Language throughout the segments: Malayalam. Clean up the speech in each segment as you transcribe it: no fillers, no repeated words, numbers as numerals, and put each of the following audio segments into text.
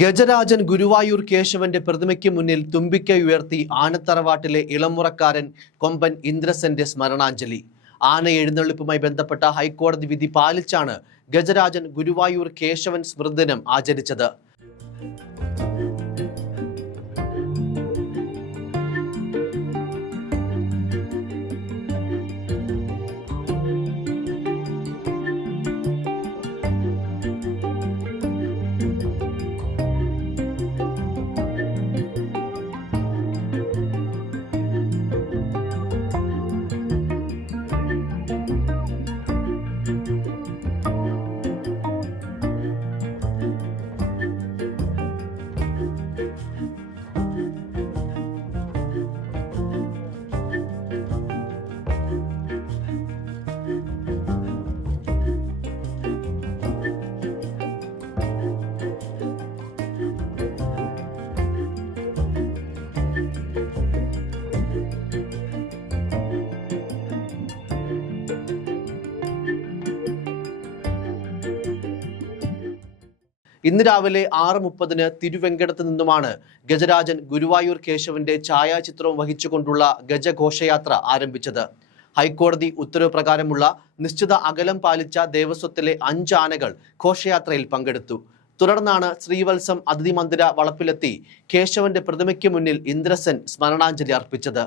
ഗജരാജൻ ഗുരുവായൂർ കേശവന്റെ പ്രതിമയ്ക്ക് മുന്നിൽ തുമ്പിക്കൈ ഉയർത്തി ആനത്തറവാട്ടിലെ ഇളമുറക്കാരൻ കൊമ്പൻ ഇന്ദ്രസന്റെ സ്മരണാഞ്ജലി. ആന എഴുന്നള്ളിപ്പുമായി ബന്ധപ്പെട്ട ഹൈക്കോടതി വിധി പാലിച്ചാണ് ഗജരാജൻ ഗുരുവായൂർ കേശവൻ സ്മൃതിദിനം ആചരിച്ചത്. ഇന്ന് രാവിലെ 6:30 തിരുവെങ്കടത്ത് നിന്നുമാണ് ഗജരാജൻ ഗുരുവായൂർ കേശവന്റെ ഛായാചിത്രവും വഹിച്ചുകൊണ്ടുള്ള ഗജഘോഷയാത്ര ആരംഭിച്ചത്. ഹൈക്കോടതി ഉത്തരവ് പ്രകാരമുള്ള നിശ്ചിത അകലം പാലിച്ച ദേവസ്വത്തിലെ 5 ആനകൾ ഘോഷയാത്രയിൽ പങ്കെടുത്തു. തുടർന്നാണ് ശ്രീവത്സം അതിഥി മന്ദിര വളപ്പിലെത്തി കേശവന്റെ പ്രതിമയ്ക്ക് മുന്നിൽ ഇന്ദ്രസൻ സ്മരണാഞ്ജലി അർപ്പിച്ചത്.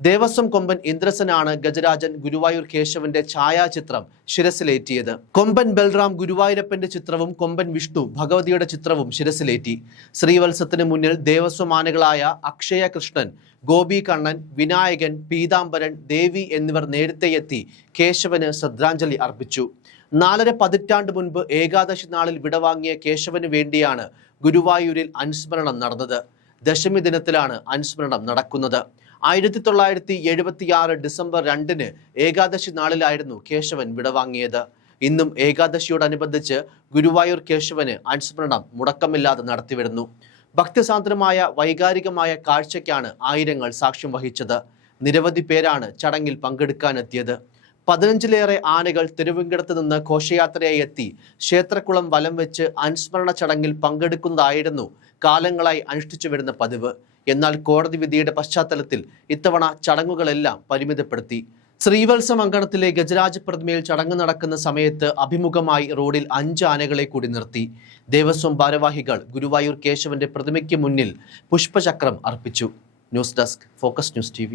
ദേവസ്വം കൊമ്പൻ ഇന്ദ്രസനാണ് ഗജരാജൻ ഗുരുവായൂർ കേശവന്റെ ഛായാചിത്രം ശിരസിലേറ്റിയത്. കൊമ്പൻ ബൽറാം ഗുരുവായൂരപ്പന്റെ ചിത്രവും കൊമ്പൻ വിഷ്ണു ഭഗവതിയുടെ ചിത്രവും ശിരസിലേറ്റി. ശ്രീവത്സത്തിന് മുന്നിൽ ദേവസ്വം ആനകളായ അക്ഷയ കൃഷ്ണൻ, ഗോപി കണ്ണൻ, വിനായകൻ, പീതാംബരൻ, ദേവി എന്നിവർ നേരത്തെ എത്തി കേശവന് ശ്രദ്ധാഞ്ജലി അർപ്പിച്ചു. 4.5 പതിറ്റാണ്ട് മുൻപ് ഏകാദശി നാളിൽ വിടവാങ്ങിയ കേശവന് വേണ്ടിയാണ് ഗുരുവായൂരിൽ അനുസ്മരണം നടന്നത്. ദശമി ദിനത്തിലാണ് അനുസ്മരണം നടക്കുന്നത്. 1976 ഡിസംബർ 2 ഏകാദശി നാളിലായിരുന്നു കേശവൻ വിടവാങ്ങിയത്. ഇന്നും ഏകാദശിയോടനുബന്ധിച്ച് ഗുരുവായൂർ കേശവന് അനുസ്മരണം മുടക്കമില്ലാതെ നടത്തിവരുന്നു. ഭക്തിസാന്ദ്രമായ വൈകാരികമായ കാഴ്ചയ്ക്കാണ് ആയിരങ്ങൾ സാക്ഷ്യം വഹിച്ചത്. നിരവധി പേരാണ് ചടങ്ങിൽ പങ്കെടുക്കാനെത്തിയത്. 15ലേറെ ആനകൾ തിരുവെങ്കടത്ത് നിന്ന് ഘോഷയാത്രയായി എത്തി ക്ഷേത്രക്കുളം വലം വെച്ച് അനുസ്മരണ ചടങ്ങിൽ പങ്കെടുക്കുന്നതായിരുന്നു കാലങ്ങളായി അനുഷ്ഠിച്ചു വരുന്ന പതിവ്. എന്നാൽ കോടതി വിധിയുടെ പശ്ചാത്തലത്തിൽ ഇത്തവണ ചടങ്ങുകളെല്ലാം പരിമിതപ്പെടുത്തി. ശ്രീവത്സം അങ്കണത്തിലെ ഗജരാജ പ്രതിമയിൽ ചടങ്ങ് നടക്കുന്ന സമയത്ത് അഭിമുഖമായി റോഡിൽ 5 ആനകളെ കൂടി നിർത്തി. ദേവസ്വം ഭാരവാഹികൾ ഗുരുവായൂർ കേശവന്റെ പ്രതിമയ്ക്ക് മുന്നിൽ പുഷ്പചക്രം അർപ്പിച്ചു. News desk, focus news TV.